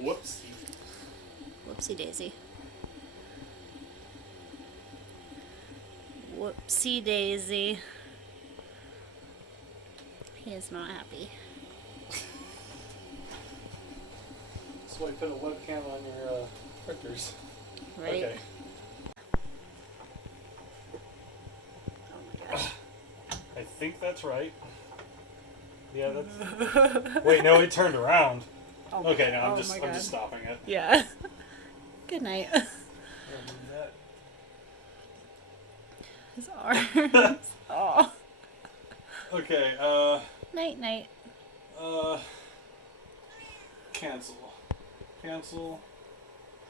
Whoops. Whoopsie daisy. Whoopsie daisy. He is not happy. That's why you put a webcam on your printers. Right? Okay. Oh my gosh. I think that's right. Yeah, that's. Wait, no, it turned around. Oh, Okay, no, oh I'm my God. just stopping it. Yeah. Good night. His arms. Oh. Okay, Night, night. cancel. Cancel.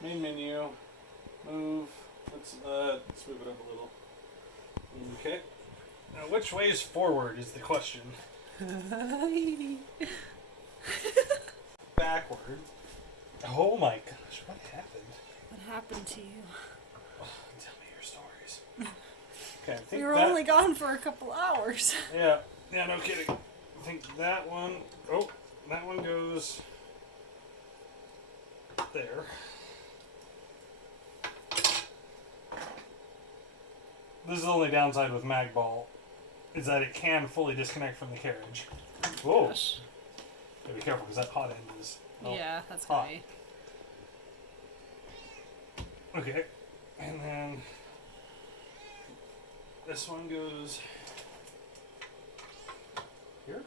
Main menu. Move. Let's move it up a little. Okay. Now, which way is forward is the question. Backward. Oh my gosh, what happened? What happened to you? Oh, tell me your stories. Okay, I think We were that, only gone for a couple hours. Yeah, no kidding. I think that one. Oh, that one goes there. This is the only downside with Magball, is that it can fully disconnect from the carriage. Whoa! Gosh. Gotta be careful because that hot end is. Yeah, that's hot. heavy. Okay, and then this one goes here.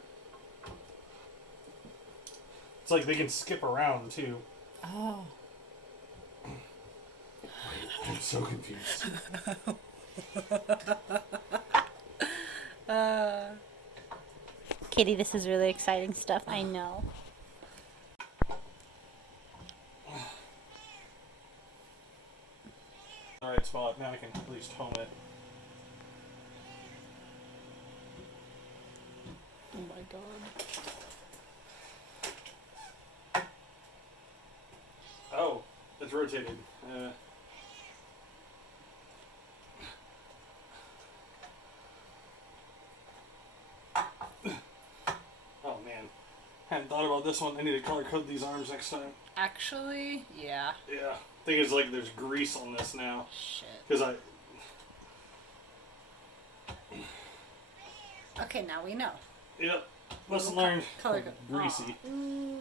It's like they can skip around too. Oh. I'm so confused. Kitty, this is really exciting stuff. I know. Alright, spot. Now I can at least home it. Oh my god. Oh, it's rotated. Oh man. Hadn't thought about this one. I need to color code these arms next time. Actually, yeah. Yeah. Thing is, like, there's grease on this now. Shit. Because I. Okay, now we know. Yep. Lesson Little learned. color Greasy. Ooh.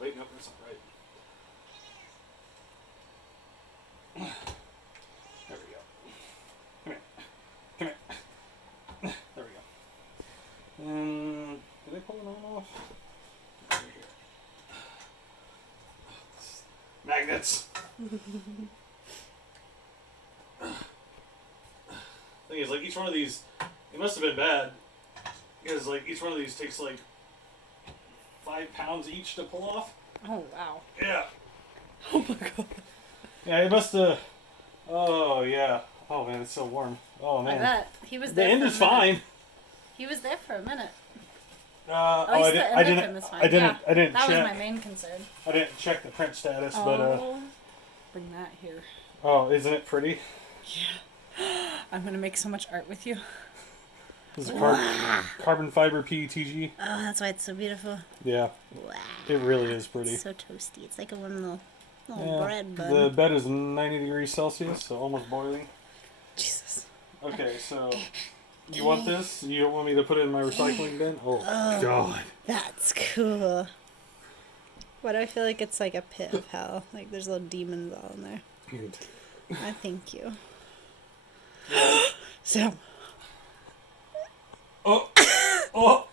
Wait, no, that's not right. There we go. Come here. Come here. There we go. Did I pull it on off? Right here. Magnets! Thing is, like, each one of these, it must have been bad. Because, like, each one of these takes, like, 5 pounds each to pull off. Oh, wow. Yeah. Oh my god. Yeah, it must have. Oh, yeah. Oh, man, it's so warm. Oh, man. I bet. He was The there end for a is minute. fine. He was there for a minute. I At least didn't. the I end of didn't. him is fine. I didn't. Yeah, I didn't that check. was my main concern. I didn't check the print status, Oh. but Bring that here. oh, isn't it pretty? I'm gonna make so much art with you. This is carbon fiber PETG. Oh, that's why it's so beautiful. Yeah, Wow. it really is pretty. It's so toasty. It's like a little Yeah. bread bun. The bed is 90 degrees Celsius, so almost boiling. Jesus. Okay, so you want this? You don't want me to put it in my recycling bin? Oh, God. That's cool. Why do I feel like it's like a pit of hell? Like there's little demons all in there. I thank you. So. Oh, oh.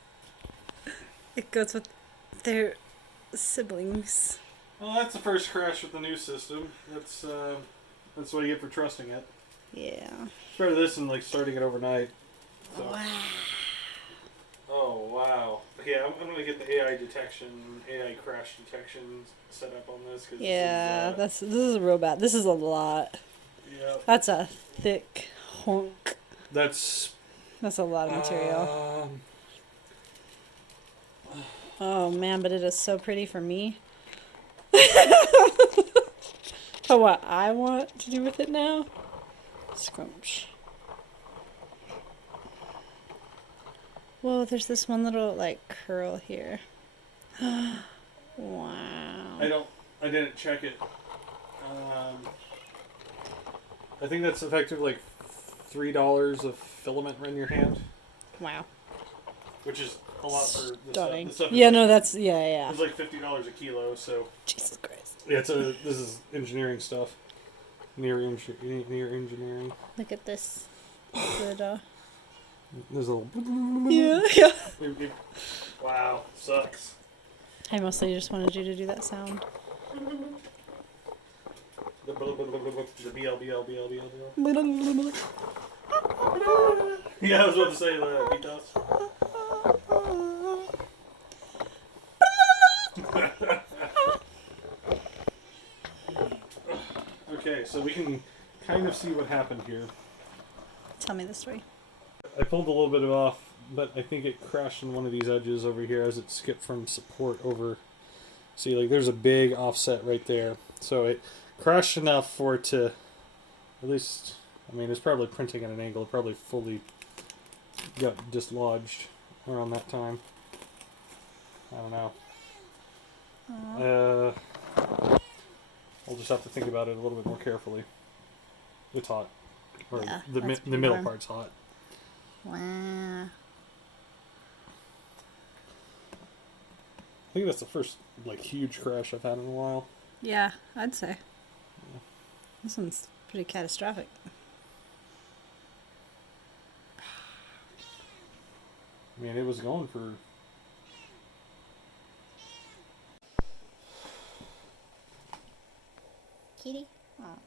It goes with their siblings. Well, that's the first crash with the new system. That's what you get for trusting it. Yeah. It's better this than like starting it overnight. So. Wow. Oh wow. Yeah, I'm gonna get the AI detection, AI crash detection set up on this. Cause Yeah, this this is real bad. This is a lot. yeah. That's a thick honk. That's That's a lot of material. Oh man, but it is so pretty for me. For what I want to do with it now. Scrunch. Whoa, there's this one little like curl here. Wow. I didn't check it. I think that's effective like $3 of filament in your hand, Wow. which is a lot for the stuff. Stunning. The stuff Yeah, is no, that's yeah. It's like $50 a kilo, so Jesus Christ. yeah, this is engineering stuff. Near engineering. Look at this. Good, There's a little. yeah. Wow, sucks. I mostly just wanted you to do that sound. The BL. Yeah, I was about to say the BTOS. Okay, so we can kind of see what happened here. Tell me the story. I pulled a little bit off, but I think it crashed on one of these edges over here as it skipped from support over. See, like there's a big offset right there. So it crashed enough for it to, at least, I mean, it's probably printing at an angle. It probably fully got dislodged around that time. I don't know. I'll just have to think about it a little bit more carefully. It's hot. Or Yeah, the that's the middle warm. part's hot. Wow. I think that's the first like huge crash I've had in a while. Yeah, I'd say. This one's pretty catastrophic. I mean, it was going for. Kitty? Oh.